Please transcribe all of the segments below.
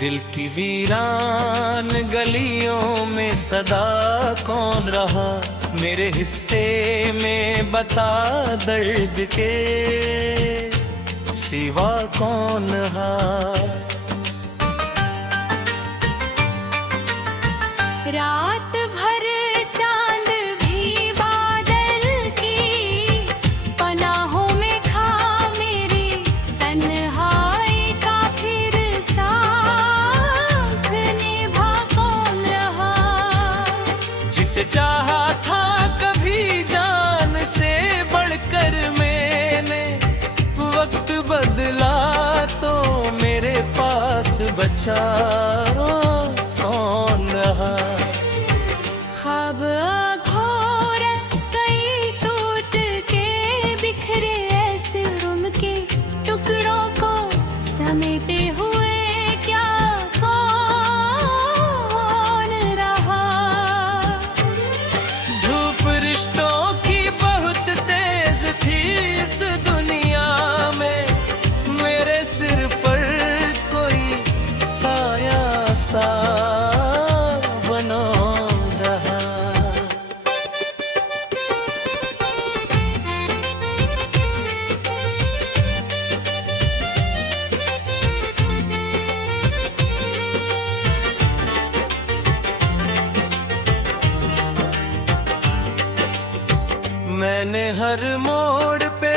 दिल की वीरान गलियों में सदा कौन रहा, मेरे हिस्से में बता दर्द के सिवा कौन रहा। रात भर चांद भी बादल की पनाहों में खा मेरी तन्हाई का, फिर साथ निभा कौन रहा। जिसे चाहा था कभी जान से बढ़कर मैंने, वक्त बदला तो मेरे पास बचा कौन रहा। ख्वाब घोर कई टूट के बिखरे ऐसे उनके टुकड़ों को समेटे हुए क्या कौन रहा। धूप रिश्तों की बहुत तेज थी इस दुनिया में, मेरे सिर पर कोई साया सा बनो रहा। मैंने हर मोड़ पे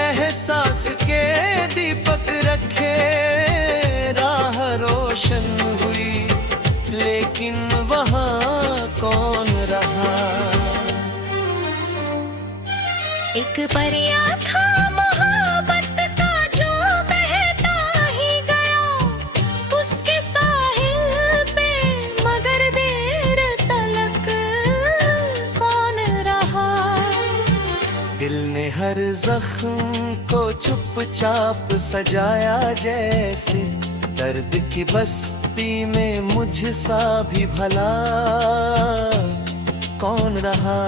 एहसास के दीपक रखे, राह रोशन हुई लेकिन वहाँ कौन रहा। एक परिया था मोहब्बत का जो बहता ही गया उसके साहिल पे, मगर देर तलक कौन रहा। दिल ने हर जख्म को चुपचाप सजाया जैसे, दर्द की बस्ती में मुझ सा भी भला कौन रहा।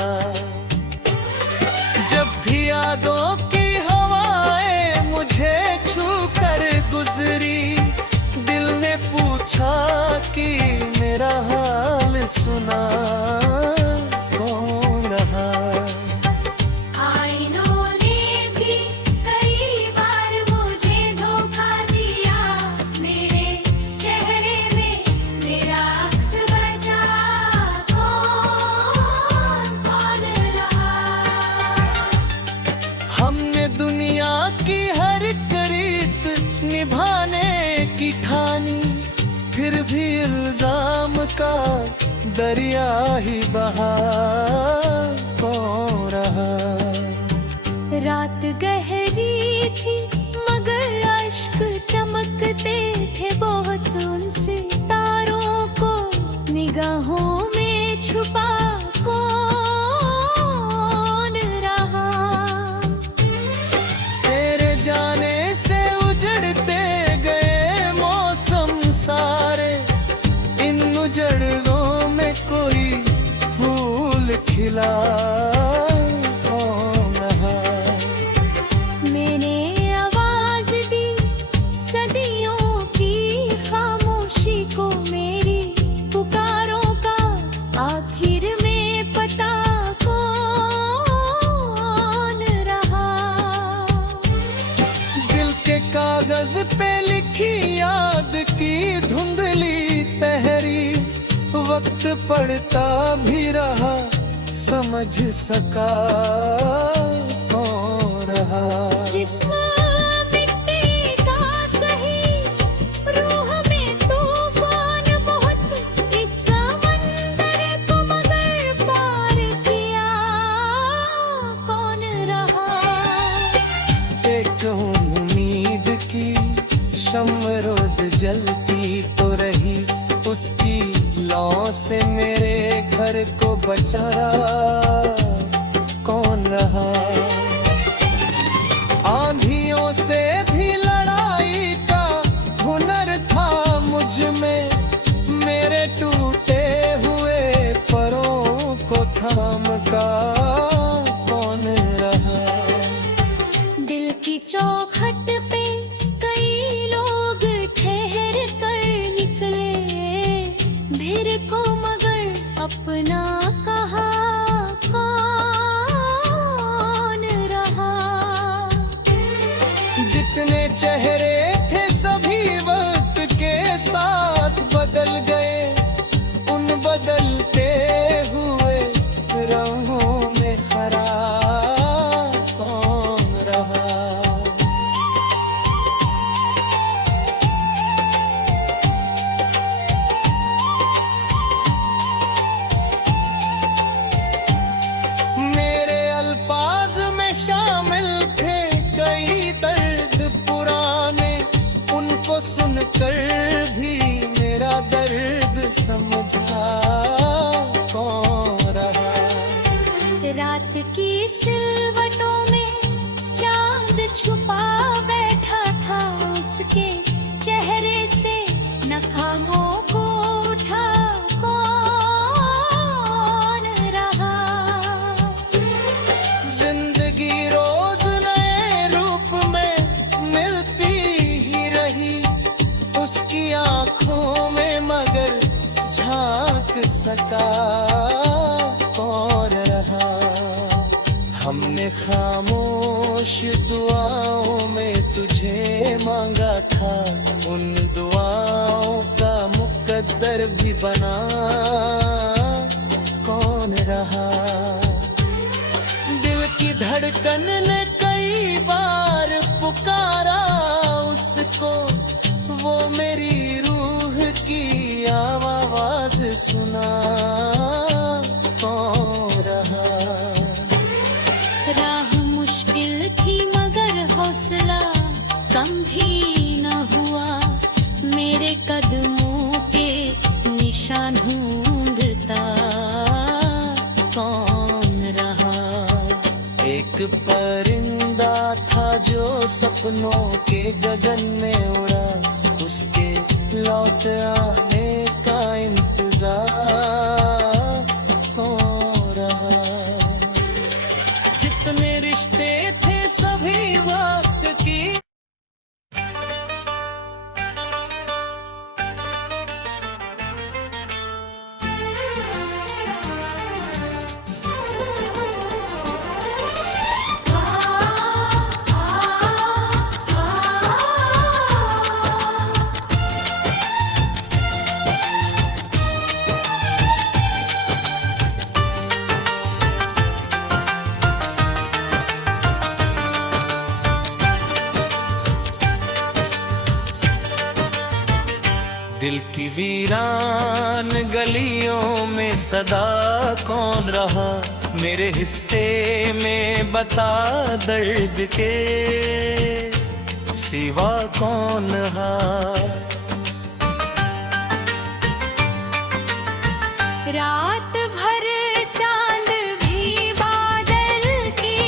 जब भी यादों की हवाएं मुझे छू कर गुजरी, दिल ने पूछा कि मेरा हाल सुना कौन रहा। आईनों ने भी कई बार मुझे धोखा दिया, मेरे चेहरे में मेरा अक्स बचा कौन रहा। हमने दुनिया की हर रीत निभाने की ठानी, फिर भी इल्जाम का दरिया ही बहा कौन रहा। रात गहरी थी मगर अश्क चमकते थे बहुत उनसे, तारों को निगाहों में छुपा कौन रहा। तेरे जाने से उजड़ते गए मौसम सारे, इन उजड़ों में कोई फूल खिला कौन रहा। मैंने आवाज दी सदियों की खामोशी को, मेरी पुकारों का आखिर में पता कौन रहा। दिल के कागज पे लिखी याद की धुंधली तहरीर, वक्त पढ़ता भी रहा समझ सका कौन रहा। जिस्म मिट्टी का सही, रूह में तूफान बहुत, इस समंदर को मगर पार किया कौन रहा। एक उम्मीद की शम्म रोज जलती तो रही, उसकी लौ से मेरे घर को बचा कौन रहा। आंधियों से भी लड़ाई का हुनर था मुझ में, मेरे टूटे हुए परों को थाम का कौन रहा। दिल की चौखट पे कई लोग ठहर कर उसके चेहरे से नखामों को उठा कौन रहा। जिंदगी रोज नए रूप में मिलती ही रही उसकी आंखों में, मगर झांक सका कौन रहा। हमने खामोश दुआओं में तुझे मांगा था, उन दुआओं का मुकद्दर भी बना कौन रहा। दिल की धड़कन ने कई बार पुकारा उसको, वो मेरी रूह की आवाज सुना कौन रहा। राह मुश्किल थी मगर हौसला कम भी न हुआ, मेरे कदमों के निशान ढूंढता कौन रहा। एक परिंदा था जो सपनों के गगन में उड़ा, उसके लौट आने का इंतजार कौन रहा। जितने रिश्ते थे सभी वक्त की दिल की वीरान गलियों में सदा कौन रहा। मेरे हिस्से में बता दर्द के सिवा कौन रहा। रात भर चांद भी बादल की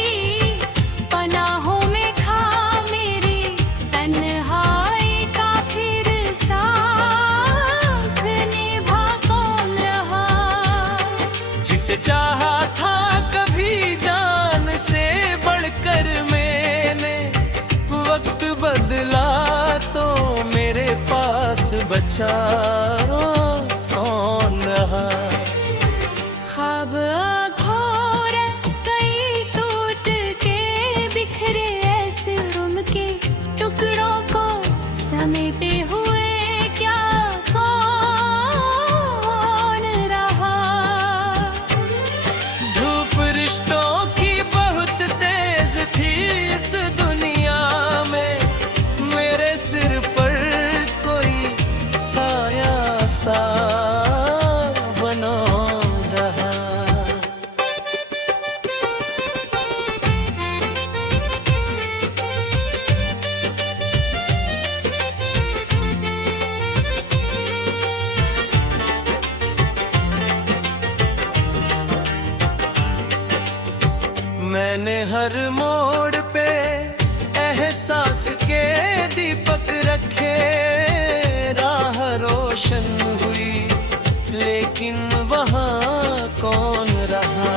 पनाहों में खा मेरी तन्हाई का फिर साथ निभा कौन रहा। जिसे चाहा था कभी जान से बढ़कर मैंने, वक्त बदला तो मेरे पास बचा कौन रहा। ख्वाब घोर कई टूट के बिखरे ऐसे उनके टुकड़ों को समेटे हुए क्या कौन रहा। धूप रिश्तों की बहुत तेज थी इस दुनिया में, मेरे सिर पर कोई साया सा बनो रहा। मैंने हर मोड़ पे एहसास के दीपक रखे, राह रोशन हुई लेकिन वहाँ कौन रहा।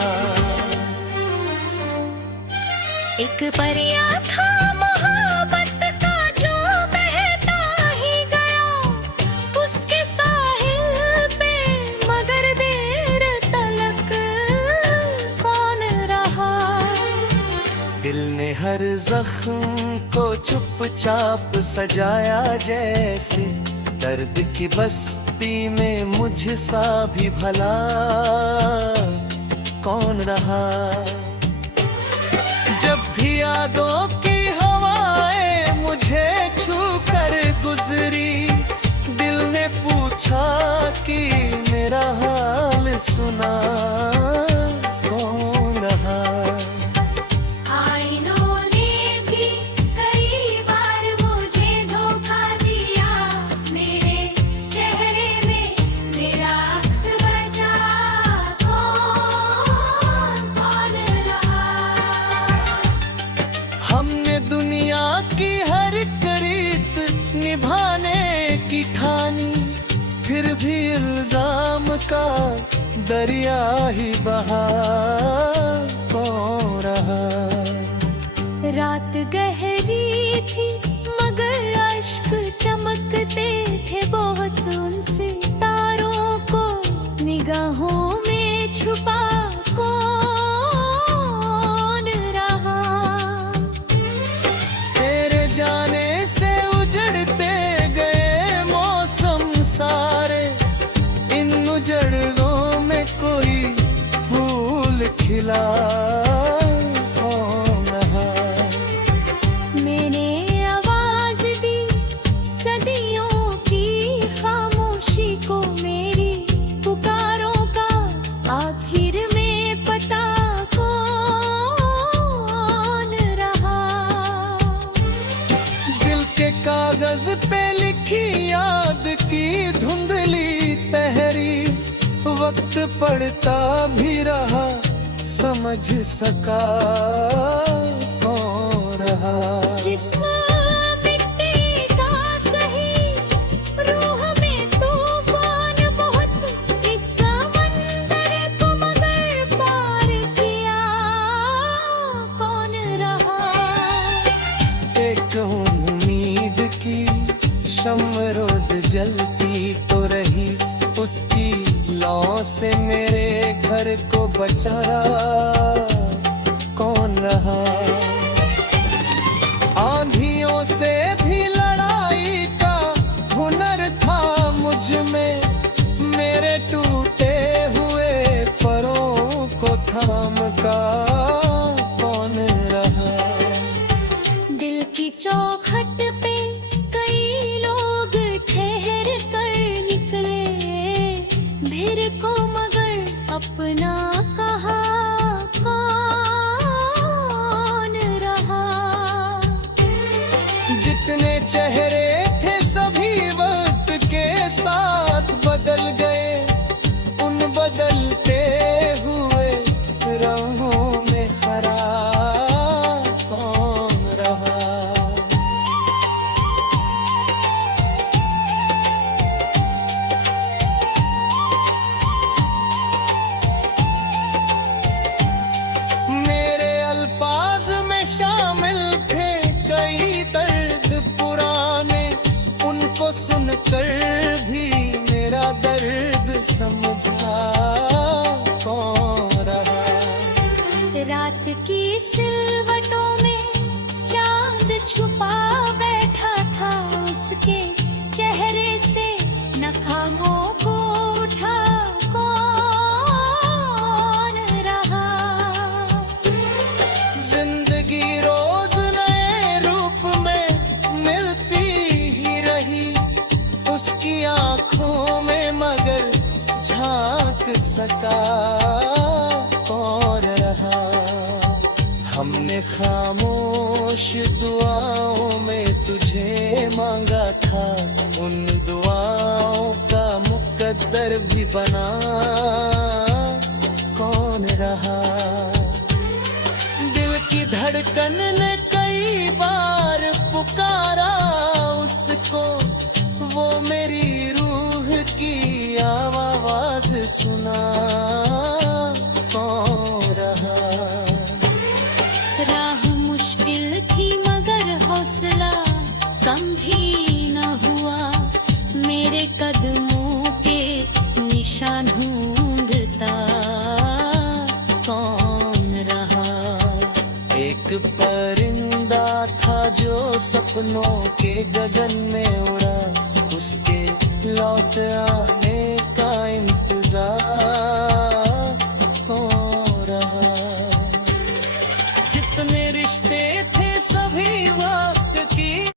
एक परिया था मोहब्बत का जो बहता ही गया उसके साहिल पे, मगर देर तलक कौन रहा। दिल ने हर जख्म को चुपचाप सजाया जैसे, दर्द की बस्ती में मुझ सा भी भला कौन रहा। जब भी यादों की हवाएं मुझे छू कर गुजरी, दिल ने पूछा कि मेरा हाल सुना कौन रहा। आईनों ने भी कई बार मुझे धोखा दिया, मेरे चेहरे में मेरा अक्स बचा कौन रहा। हमने दुनिया की हर करीत दरिया ही बहा कौन रहा। रात गहरी थी मगर अश्क चमकते थे बहुत उनसे, तारों को निगाहों में छुपा कौन रहा। तेरे जाने से उजड़ते गए मौसम सारे, इन उजड़ों में कोई फूल खिला कौन रहा। मैंने आवाज दी सदियों की खामोशी को, मेरी पुकारों का आखिर में पता कौन रहा। दिल के कागज पे लिखी याद की धुंधली तहरीर, वक्त पढ़ता भी रहा समझ सका कौन रहा। जिस्म मिट्टी का सही, रूह में तूफान बहुत, इस समंदर को मगर पार किया कौन रहा। एक उम्मीद की शम्म रोज जलती तो रही, उसकी लौ से मेरे घर को बचाया कौन रहा। आंधियों से भी लड़ाई का हुनर था मुझ में, मेरे टूटे हुए परों को थाम का कौन रहा। दिल की चौखट पे कई लोग ठहर कर निकले, फिर को मगर अपना कहा कौन रहा। जितने चेहरे थे सभी वक्त के साथ बदल गए, उन बदलते हुए रंगों में हरा कौन रहा। मेरे अल्फाज में शामिल थे कई दर्द पुराने, उनको सुनकर भी मेरा दर्द समझा कौन रहा। रात की सिलवटों में चांद छुपा बैठा था, उसके चेहरे से नखामों को उठा कौन रहा। जिंदगी रोज नए रूप में मिलती ही रही, उसकी आंखों में मगर झांक सका कौन रहा। हमने खामोश दुआओं में तुझे मांगा था, उन दुआओं का मुकद्दर भी बना कौन रहा। दिल की धड़कन ने कई बार पुकारा उसको, वो मेरी रूह की आवाज सुना कौन रहा। राह मुश्किल थी मगर हौसला कम भी न हुआ, मेरे कदमों के निशान ढूंढता कौन रहा। एक परिंदा था जो सपनों के गगन में उड़ा, उसके लौट आने